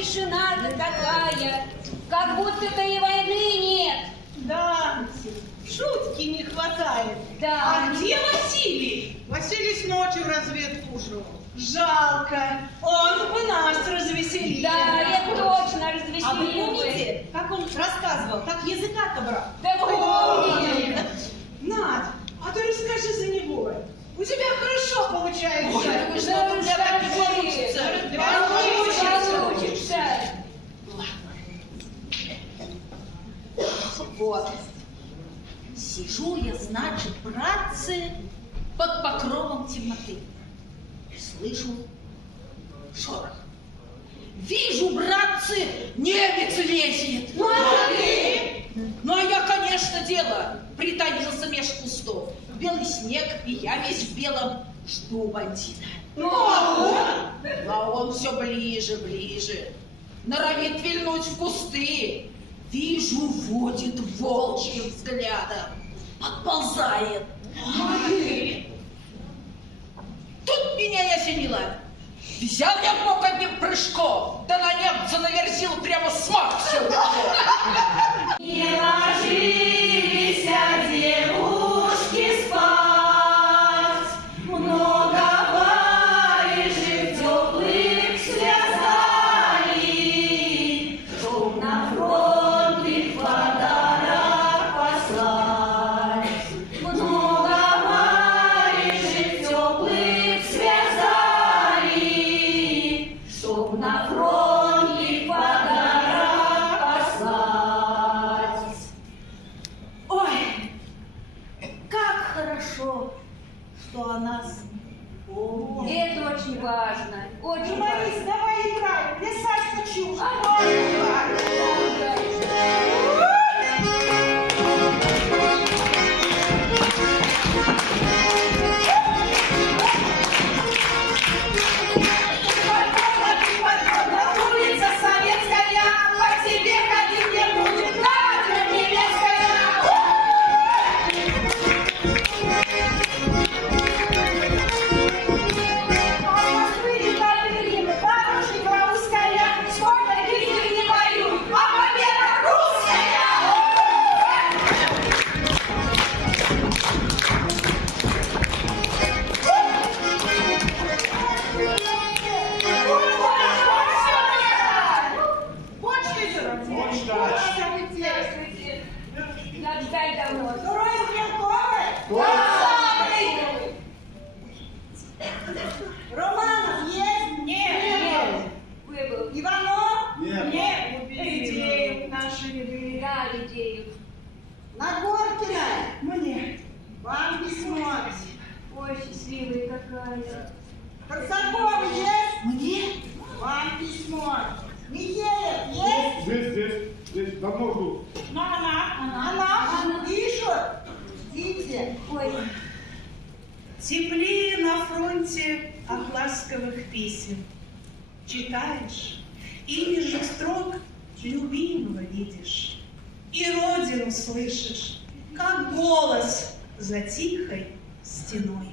тишина-то такая, как будто-то и войны нет. Да, шутки не хватает. Да. А где Василий? Василий с ночью в разведку ушел. Жалко, он бы нас развеселил. Да, это точно развеселил. А вы помните, как он рассказывал, как языка-то брал? Да помню. Надь, а ты расскажи за него. У тебя хорошо получается. Ой, Да ну что, у меня так не расскажи. получится. Получится. Вот. Сижу я, значит, братцы, под покровом темноты. Слышу шорох. Вижу, братцы, немец лезет. Ну, а я, конечно, дело, притаился меж кустов. Белый снег, и я весь в белом жду бандита. А он все ближе, ближе. Норовит вильнуть в кусты. Вижу, водит волчьим взглядом. Подползает. Тут меня и осенило. Взял я в бок одним прыжком, да на немца наверзил прямо смак все. Не ложились девушки спать, много варежек теплых связали, чтоб на фронт их подарок послать. Много варежек теплых связали, чтоб на фронт их подарок послать. Ой, как хорошо, что о нас помнят. Это очень важно. Очень Борис, важно. давай играй, плясать хочу. Улица Советская, по тебе ходить не будет, Надя Невельская. Москвы Екатерины, бабушка русская, сколько битв не воюют, а победа русская! Почта идет. Здравствуйте. Надо ждать давно. Второй стрелковый. Романов есть? Нет. Выбыл. Иванов? Нет. Идеи наши любые. Да, идею. Нагоркина? Мне. Вам письмо. Ой, счастливая какая. Корсаков есть? Мне? Вам письмо. Михеев есть? Здесь, давно жду. Она пишут. Ждите. Ой. Теплее на фронте от ласковых писем. Читаешь, и между строк любимого видишь. И родину слышишь, как голос за тихой стеной.